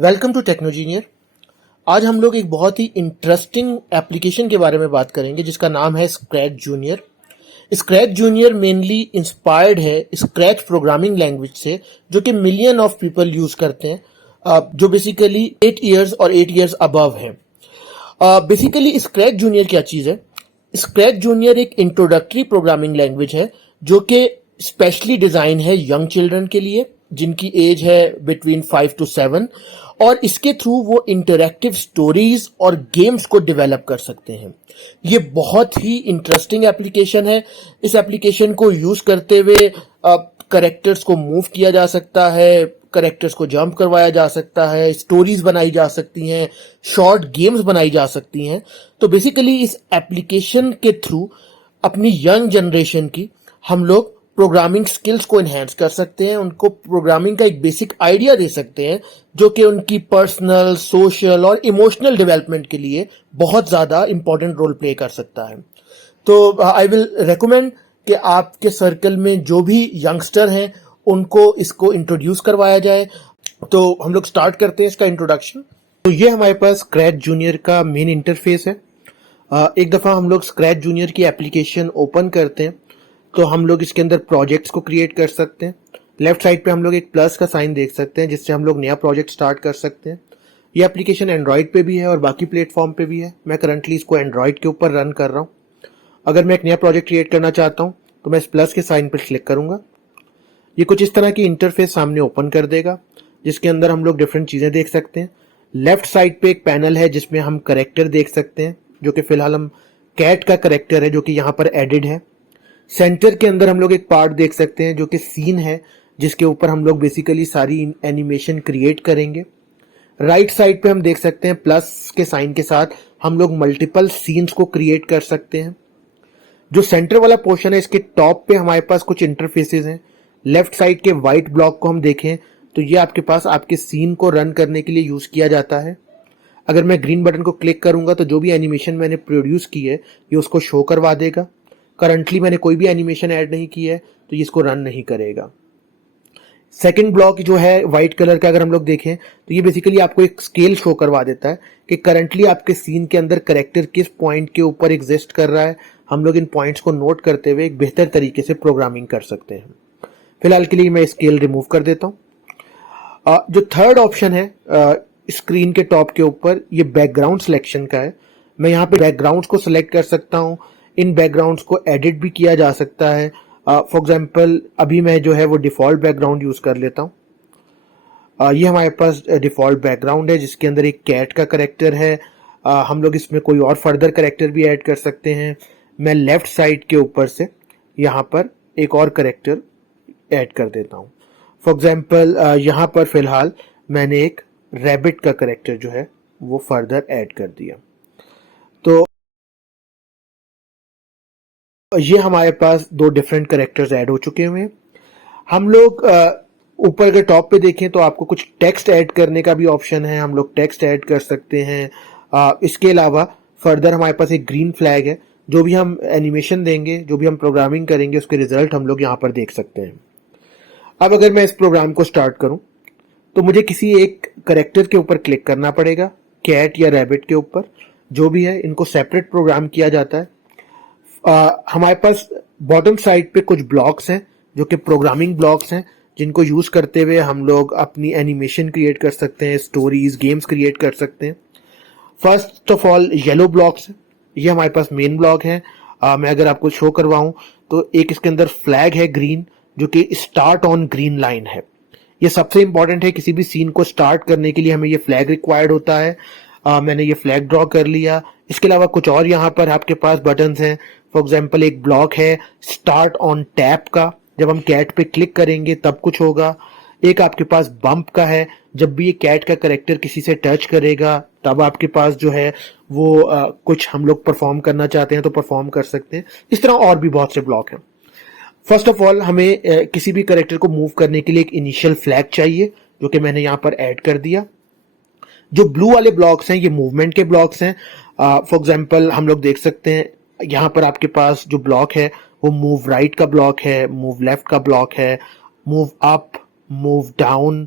Welcome to टेक्नोजीनियर। आज हम लोग एक बहुत ही इंटरेस्टिंग एप्लीकेशन के बारे में बात करेंगे जिसका नाम है scratch junior. Scratch junior mainly inspired है स्क्रैच प्रोग्रामिंग लैंग्वेज से, जो कि मिलियन ऑफ पीपल यूज करते हैं, जो बेसिकली 8 इयर्स और 8 इयर्स अबव है। बेसिकली स्क्रैच जूनियर क्या चीज़ है? स्क्रैच जूनियर एक इंट्रोडक्टरी प्रोग्रामिंग लैंग्वेज है जो कि स्पेशली डिज़ाइन है यंग चिल्ड्रन के लिए, जिनकी एज है बिटवीन 5 to 7, और इसके थ्रू वो इंटरैक्टिव स्टोरीज और गेम्स को डेवलप कर सकते हैं। ये बहुत ही इंटरेस्टिंग एप्लीकेशन है। इस एप्लीकेशन को यूज करते हुए करेक्टर्स को मूव किया जा सकता है, करेक्टर्स को जंप करवाया जा सकता है, स्टोरीज बनाई जा सकती हैं, शॉर्ट गेम्स बनाई जा सकती हैं। तो बेसिकली इस एप्लीकेशन के थ्रू अपनी यंग जनरेशन की हम लोग प्रोग्रामिंग स्किल्स को एनहेंस कर सकते हैं, उनको प्रोग्रामिंग का एक बेसिक आइडिया दे सकते हैं जो कि उनकी पर्सनल, सोशल और इमोशनल डेवलपमेंट के लिए बहुत ज़्यादा इंपॉर्टेंट रोल प्ले कर सकता है। तो आई विल रेकमेंड कि आपके सर्कल में जो भी यंगस्टर हैं उनको इसको इंट्रोड्यूस करवाया जाए। तो हम लोग स्टार्ट करते हैं इसका इंट्रोडक्शन। तो ये हमारे पास स्क्रैच जूनियर का मेन इंटरफेस है। एक दफ़ा हम लोग स्क्रैच जूनियर की एप्लीकेशन ओपन करते हैं तो हम लोग इसके अंदर प्रोजेक्ट्स को क्रिएट कर सकते हैं। लेफ्ट साइड पे हम लोग एक प्लस का साइन देख सकते हैं जिससे हम लोग नया प्रोजेक्ट स्टार्ट कर सकते हैं। ये एप्लीकेशन एंड्रॉयड पे भी है और बाकी प्लेटफॉर्म पे भी है। मैं करंटली इसको एंड्रॉयड के ऊपर रन कर रहा हूँ। अगर मैं एक नया प्रोजेक्ट क्रिएट करना चाहता हूँ तो मैं इस प्लस के साइन पर क्लिक करूँगा। ये कुछ इस तरह की इंटरफेस सामने ओपन कर देगा जिसके अंदर हम लोग डिफरेंट चीज़ें देख सकते हैं। लेफ्ट साइड पे एक पैनल है जिसमें हम करेक्टर देख सकते हैं, जो कि फिलहाल हम कैट का करेक्टर है जो कि यहाँ पर एडिड है। सेंटर के अंदर हम लोग एक पार्ट देख सकते हैं जो कि सीन है, जिसके ऊपर हम लोग बेसिकली सारी एनिमेशन क्रिएट करेंगे। राइट साइड पे हम देख सकते हैं प्लस के साइन के साथ हम लोग मल्टीपल सीन्स को क्रिएट कर सकते हैं। जो सेंटर वाला पोर्शन है इसके टॉप पे हमारे पास कुछ इंटरफेसेस हैं। लेफ्ट साइड के वाइट ब्लॉक को हम देखें तो ये आपके पास आपके सीन को रन करने के लिए यूज किया जाता है। अगर मैं ग्रीन बटन को क्लिक करूंगा तो जो भी एनिमेशन मैंने प्रोड्यूस की है ये उसको शो करवा देगा। करंटली मैंने कोई भी एनिमेशन ऐड नहीं की है तो ये इसको रन नहीं करेगा। सेकंड ब्लॉक जो है वाइट कलर का, अगर हम लोग देखें तो ये बेसिकली आपको एक स्केल शो करवा देता है कि करंटली आपके सीन के अंदर करेक्टर किस पॉइंट के ऊपर एग्जिस्ट कर रहा है। हम लोग इन पॉइंट्स को नोट करते हुए एक बेहतर तरीके से प्रोग्रामिंग कर सकते हैं। फिलहाल के लिए मैं स्केल रिमूव कर देता हूँ। जो थर्ड ऑप्शन है स्क्रीन के टॉप के ऊपर, ये बैकग्राउंड सिलेक्शन का है। मैं यहाँ पे बैकग्राउंड्स को सिलेक्ट कर सकता हूँ। इन बैकग्राउंड्स को एडिट भी किया जा सकता है। फॉर एग्जांपल अभी मैं जो है वो डिफ़ॉल्ट बैकग्राउंड यूज़ कर लेता हूँ। ये हमारे पास डिफ़ॉल्ट बैकग्राउंड है जिसके अंदर एक कैट का करेक्टर है। हम लोग इसमें कोई और फर्दर करेक्टर भी ऐड कर सकते हैं। मैं लेफ़्ट साइड के ऊपर से यहाँ पर एक और करेक्टर ऐड कर देता हूँ। फॉर एग्जांपल यहाँ पर फ़िलहाल मैंने एक रैबिट का करेक्टर जो है वो फर्दर ऐड कर दिया। तो ये हमारे पास दो डिफरेंट करेक्टर्स ऐड हो चुके हुए हैं। हम लोग ऊपर अगर टॉप पे देखें तो आपको कुछ टेक्स्ट ऐड करने का भी ऑप्शन है। हम लोग टेक्स्ट ऐड कर सकते हैं। इसके अलावा फर्दर हमारे पास एक ग्रीन फ्लैग है। जो भी हम एनिमेशन देंगे, जो भी हम प्रोग्रामिंग करेंगे, उसके रिजल्ट हम लोग यहाँ पर देख सकते हैं। अब अगर मैं इस प्रोग्राम को स्टार्ट करूँ तो मुझे किसी एक करेक्टर के ऊपर क्लिक करना पड़ेगा, कैट या रैबिट के ऊपर, जो भी है इनको सेपरेट प्रोग्राम किया जाता है। हमारे पास बॉटम साइड पे कुछ ब्लॉक्स हैं जो कि प्रोग्रामिंग ब्लॉक्स हैं, जिनको यूज करते हुए हम लोग अपनी एनिमेशन क्रिएट कर सकते हैं, स्टोरीज, गेम्स क्रिएट कर सकते हैं। First of all yellow blocks, ये हमारे पास मेन ब्लॉक है। मैं अगर आपको शो करवाऊं तो एक इसके अंदर फ्लैग है ग्रीन, जो कि स्टार्ट ऑन ग्रीन लाइन है। ये सबसे इंपॉर्टेंट है। किसी भी सीन को स्टार्ट करने के लिए हमें ये फ्लैग रिक्वायर्ड होता है। मैंने ये फ्लैग ड्रॉ कर लिया। इसके अलावा कुछ और यहाँ पर आपके पास बटन्स हैं। फॉर एग्जांपल एक ब्लॉक है स्टार्ट ऑन टैप का, जब हम कैट पे क्लिक करेंगे तब कुछ होगा। एक आपके पास बम्प का है, जब भी ये कैट का करेक्टर किसी से टच करेगा तब आपके पास जो है वो कुछ हम लोग परफॉर्म करना चाहते हैं तो परफॉर्म कर सकते हैं। इस तरह और भी बहुत से ब्लॉक हैं। फर्स्ट ऑफ ऑल हमें किसी भी करेक्टर को मूव करने के लिए एक इनिशियल फ्लैग चाहिए, जो कि मैंने यहाँ पर ऐड कर दिया। जो ब्लू वाले ब्लॉक्स हैं ये मूवमेंट के ब्लॉक्स हैं। फॉर एग्जांपल हम लोग देख सकते हैं यहाँ पर आपके पास जो ब्लॉक है वो मूव राइट का ब्लॉक है, मूव लेफ्ट का ब्लॉक है, मूव अप, मूव डाउन,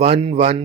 1 1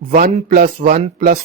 1 + 1 +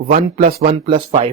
1 + 1 + 5